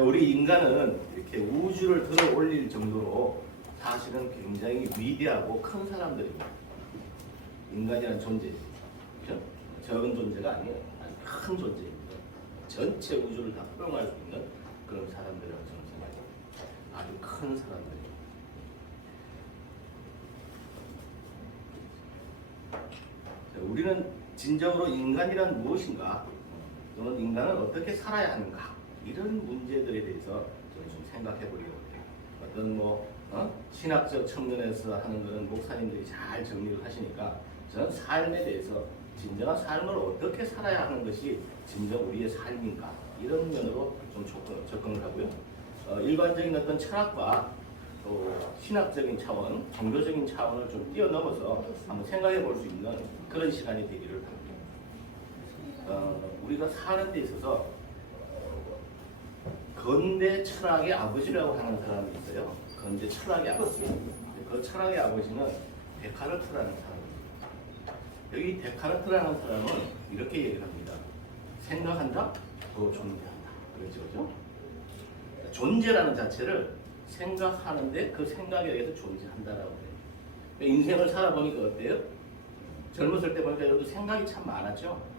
우리 인간은 이렇게 우주를 들어 올릴 정도로 사실은 굉장히 위대하고 큰 사람들입니다. 인간이라는 존재, 그렇죠? 적은 존재가 아니에요. 아주 큰 존재입니다. 전체 우주를 다 포용할 수 있는 그런 사람들이라고 저는 생각해요. 아주 큰 사람들이에요. 우리는 진정으로 인간이란 무엇인가, 또는 인간은 어떻게 살아야 하는가, 이런 문제들에 대해서 저는 좀 생각해 보려고 해요. 어떤 신학적 측면에서 하는 것은 목사님들이 잘 정리를 하시니까 저는 삶에 대해서 진정한 삶을 어떻게 살아야 하는 것이 진정 우리의 삶인가, 이런 면으로 좀 접근을 하고요. 일반적인 어떤 철학과 또 신학적인 차원, 종교적인 차원을 좀 뛰어넘어서 한번 생각해 볼 수 있는 그런 시간이 되기를 바랍니다. 우리가 사는 데 있어서 근대 철학의 아버지라고 하는 사람이 있어요. 근대 철학의 아버지. 그 철학의 아버지는 데카르트라는 사람입니다. 여기 데카르트라는 사람은 이렇게 얘기를 합니다. 생각한다, 더 존재한다. 그렇죠? 존재라는 자체를 생각하는데 그 생각에 의해서 존재한다라고 해요. 인생을 살아보니까 어때요? 젊었을 때 보니까 여러분 생각이 참 많았죠?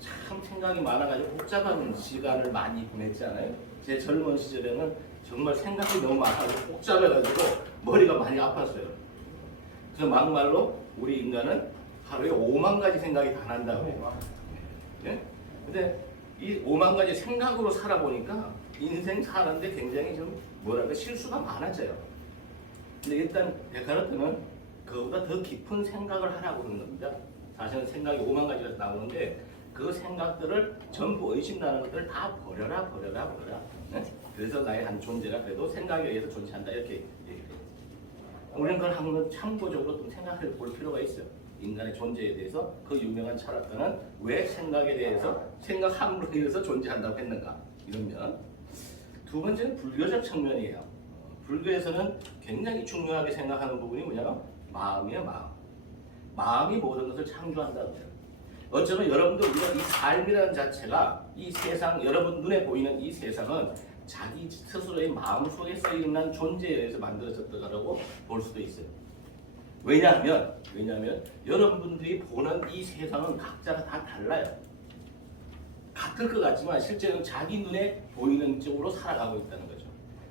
참 생각이 많아가지고 복잡한 시간을 많이 보냈잖아요. 제 젊은 시절에는 정말 생각이 너무 많아서 복잡해가지고 머리가 많이 아팠어요. 그래서 막말로 우리 인간은 하루에 5만 가지 생각이 다 난다고 해요. 네? 근데 이 5만 가지 생각으로 살아보니까 인생 사는데 굉장히 좀 뭐랄까 실수가 많아져요. 근데 일단 데카르트는 그보다 더 깊은 생각을 하라고 하는 겁니다. 사실은 생각이 5만 가지가 나오는데 그 생각들을 전부 의심나는 것들을 다 버려라. 네? 그래서 나의 한 존재가 그래도 생각에 의해서 존재한다, 이렇게 얘기해요. 우리는 그걸 한번 참고적으로 좀 생각해 볼 필요가 있어요. 인간의 존재에 대해서 그 유명한 철학가는 왜 생각에 대해서 생각함으로 인해서 존재한다고 했는가, 이런 면. 두 번째는 불교적 측면이에요. 불교에서는 굉장히 중요하게 생각하는 부분이 뭐냐면 마음이에요. 마음이 모든 것을 창조한다고 해요. 어쩌면 여러분들 우리가 이 삶이라는 자체가 이 세상, 여러분 눈에 보이는 이 세상은 자기 스스로의 마음 속에서 일어난 존재에 의해서 만들어졌다고 볼 수도 있어요. 왜냐하면 여러분들이 보는 이 세상은 각자가 다 달라요. 같을 것 같지만 실제는 자기 눈에 보이는 쪽으로 살아가고 있다는 거죠.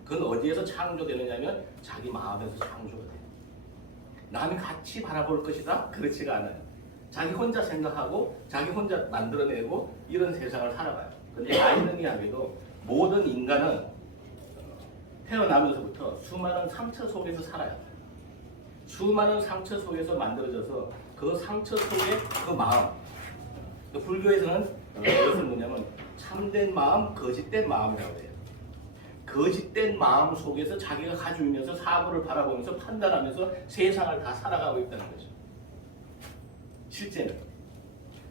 그건 어디에서 창조되느냐면 자기 마음에서 창조가 돼요. 남이 같이 바라볼 것이다? 그렇지가 않아요. 자기 혼자 생각하고 자기 혼자 만들어내고 이런 세상을 살아가요. 그런데 아이러니하게도 모든 인간은 태어나면서부터 수많은 상처 속에서 살아요. 수많은 상처 속에서 만들어져서 그 상처 속에 그 마음, 불교에서는 이것은 뭐냐면 참된 마음, 거짓된 마음이라고 해요. 거짓된 마음 속에서 자기가 가지고 있면서 사고를 바라보면서 판단하면서 세상을 다 살아가고 있다는 거죠. 실제는.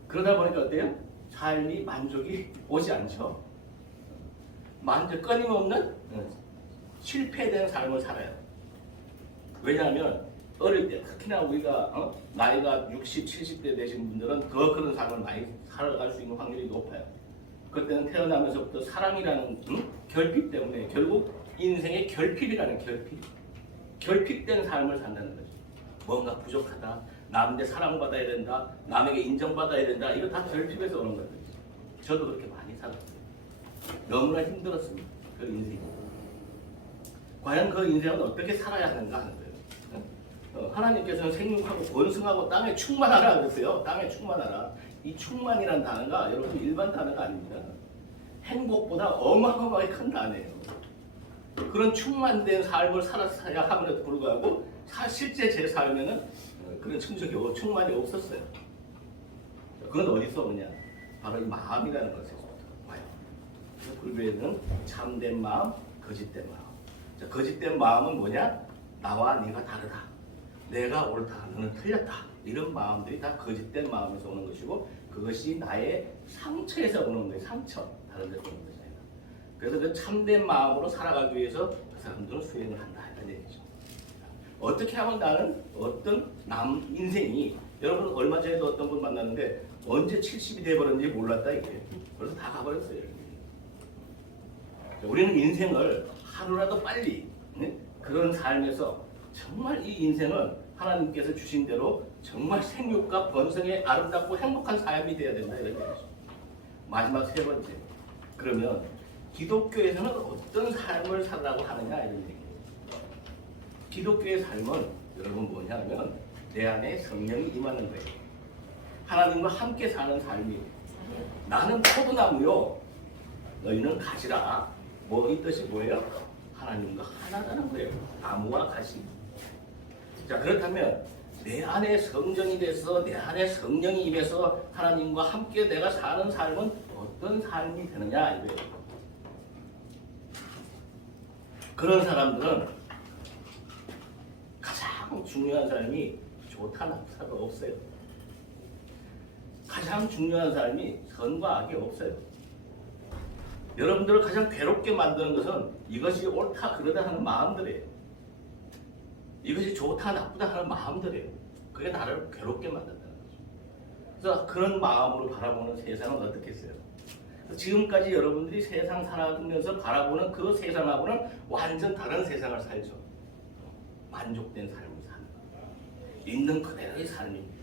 그러다 보니까 어때요? 삶이 만족이 오지 않죠. 끊임없는 실패된 삶을 살아요. 왜냐하면 어릴 때 특히나 우리가 나이가 60, 70대 되신 분들은 더 그런 삶을 많이 살아갈 수 있는 확률이 높아요. 그때는 태어나면서부터 사랑이라는 결핍 때문에 결국 인생의 결핍이라는 결핍된 삶을 산다는 거죠. 뭔가 부족하다, 남한테 사랑받아야 된다, 남에게 인정받아야 된다, 이거 다 결핍에서 오는 거거든요. 저도 그렇게 많이 살았어요. 너무나 힘들었습니다. 그 인생이. 과연 그 인생은 어떻게 살아야 하는가 하는 거예요. 하나님께서는 생육하고 번성하고 땅에 충만하라 그랬어요. 땅에 충만하라. 이 충만이라는 단어가 여러분 일반 단어가 아닙니다. 행복보다 어마어마하게 큰 단어예요. 그런 충만된 삶을 살았어야 함에도 불구하고 실제 제 삶에는 그런 충만이 없었어요. 그건 어디서 오냐? 바로 이 마음이라는 것에서 와요. 불교에는 참된 마음, 거짓된 마음. 자, 거짓된 마음은 뭐냐? 나와 네가 다르다. 내가 옳다, 너는 틀렸다. 이런 마음들이 다 거짓된 마음에서 오는 것이고, 그것이 나의 상처에서 오는 거예요. 상처. 다른 데서 오는 것이 아니라. 그래서 그 참된 마음으로 살아가기 위해서 그 사람들은 수행을 한다. 이런 얘기죠. 어떻게 하면 나는 어떤 인생이, 여러분 얼마 전에도 어떤 분 만났는데 언제 70이 돼버렸는지 몰랐다 이게. 그래서 다 가버렸어요. 우리는 인생을 하루라도 빨리 그런 삶에서 정말 이 인생은 하나님께서 주신 대로 정말 생육과 번성의 아름답고 행복한 삶이 되어야 된다 이런 얘기죠. 마지막 세 번째. 그러면 기독교에서는 어떤 삶을 살라고 하느냐 이런 얘기예요. 기독교의 삶은 여러분 뭐냐면 내 안에 성령이 임하는 거예요. 하나님과 함께 사는 삶이에요. 나는 포도나무요, 너희는 가지라. 뭐 이 뜻이 뭐예요? 하나님과 하나라는 거예요. 나무와 가지. 자, 그렇다면 내 안에 성전이 돼서 내 안에 성령이 임해서 하나님과 함께 내가 사는 삶은 어떤 삶이 되느냐 이거예요. 그런 사람들은 가장 중요한 삶이 좋다 나쁘다가 없어요. 가장 중요한 삶이 선과 악이 없어요. 여러분들을 가장 괴롭게 만드는 것은 이것이 옳다 그러다 하는 마음들이에요. 이것이 좋다 나쁘다 하는 마음들이에요. 그게 나를 괴롭게 만든다는 거죠. 그래서 그런 마음으로 바라보는 세상은 어떻겠어요? 지금까지 여러분들이 세상 살아가면서 바라보는 그 세상하고는 완전 다른 세상을 살죠. 만족된 삶을 사는 있는 그대로의 삶입니다.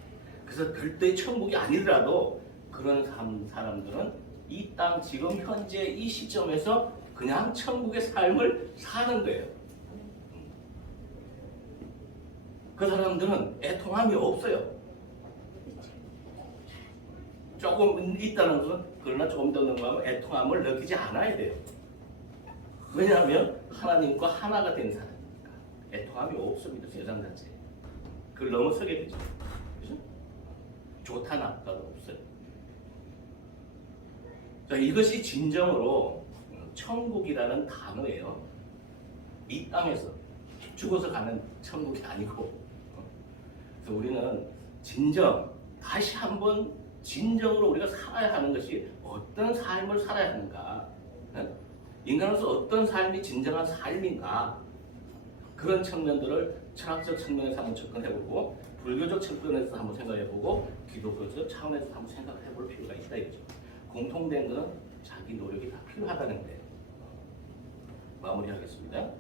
그래서 별도의 천국이 아니더라도 그런 사람들은 이 땅 지금 현재 이 시점에서 그냥 천국의 삶을 사는 거예요. 그 사람들은 애통함이 없어요. 조금 있다는 것은 그러나 조금 더 넘어가면 애통함을 느끼지 않아야 돼요. 왜냐하면 하나님과 하나가 된 사람이니까 애통함이 없습니다. 세상 자체에. 그걸 넘어서게 되죠. 그죠? 좋다 나쁘다도 없어요. 자, 이것이 진정으로 천국이라는 단어예요. 이 땅에서 죽어서 가는 천국이 아니고, 그래서 우리는 진정 다시 한번 진정으로 우리가 살아야 하는 것이 어떤 삶을 살아야 하는가, 인간으로서 어떤 삶이 진정한 삶인가, 그런 측면들을 철학적 측면에서 한번 접근해보고 불교적 측면에서 한번 생각해보고 기독교적 차원에서 한번 생각해볼 필요가 있다 이거죠. 공통된 것은 자기 노력이 다 필요하다는데 마무리하겠습니다.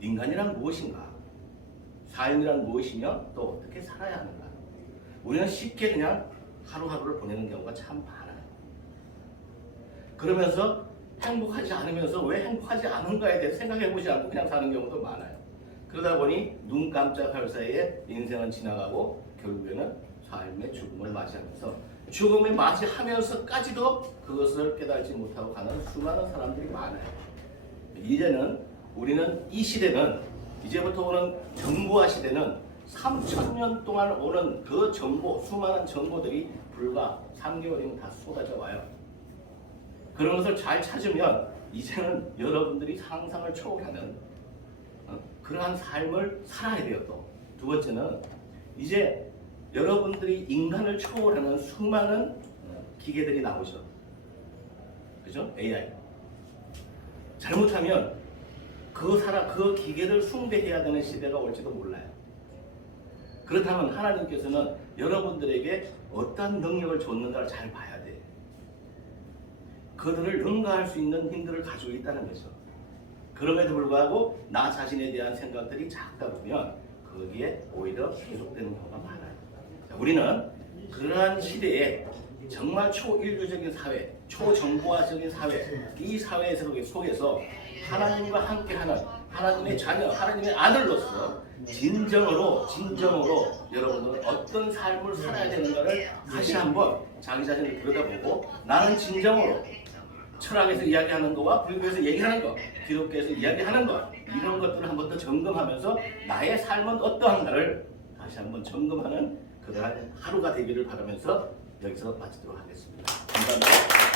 인간이란 무엇인가? 삶이란 무엇이며 또 어떻게 살아야 하는가? 우리는 쉽게 그냥 하루하루를 보내는 경우가 참 많아요. 그러면서 행복하지 않으면서 왜 행복하지 않은가에 대해 생각해보지 않고 그냥 사는 경우도 많아요. 그러다 보니 눈 깜짝할 사이에 인생은 지나가고 결국에는 삶의 죽음을 맞이하면서 죽음을 맞이하면서까지도 그것을 깨달지 못하고 가는 수많은 사람들이 많아요. 이제는 우리는 이 시대는 이제부터 오는 정보화 시대는 3,000년 동안 오는 그 정보, 수많은 정보들이 불과 3개월이면 다 쏟아져 와요. 그런 것을 잘 찾으면 이제는 여러분들이 상상을 초월하는 그러한 삶을 살아야 돼요. 또 두 번째는 이제 여러분들이 인간을 초월하는 수많은 기계들이 나오죠. 그죠? AI. 잘못하면 그 기계를 숭배해야 되는 시대가 올지도 몰라요. 그렇다면 하나님께서는 여러분들에게 어떤 능력을 줬는가를 잘 봐야 돼. 그들을 능가할 수 있는 힘들을 가지고 있다는 거죠. 그럼에도 불구하고 나 자신에 대한 생각들이 작다 보면 거기에 오히려 계속되는 경우가 많아요. 자, 우리는 그러한 시대에 정말 초인류적인 사회, 초정보화적인 사회, 이 사회 속에서 하나님과 함께하는 하나님의 자녀, 하나님의 아들로서 진정으로 여러분들은 어떤 삶을 살아야 되는가를 다시 한번 자기 자신을 들여다보고 나는 진정으로 철학에서 이야기하는 거와 불교에서 얘기하는 거, 기독교에서 이야기하는 거, 이런 것들을 한 번 더 점검하면서 나의 삶은 어떠한가를 다시 한번 점검하는 그러한 하루가 되기를 바라면서 여기서 마치도록 하겠습니다. 감사합니다.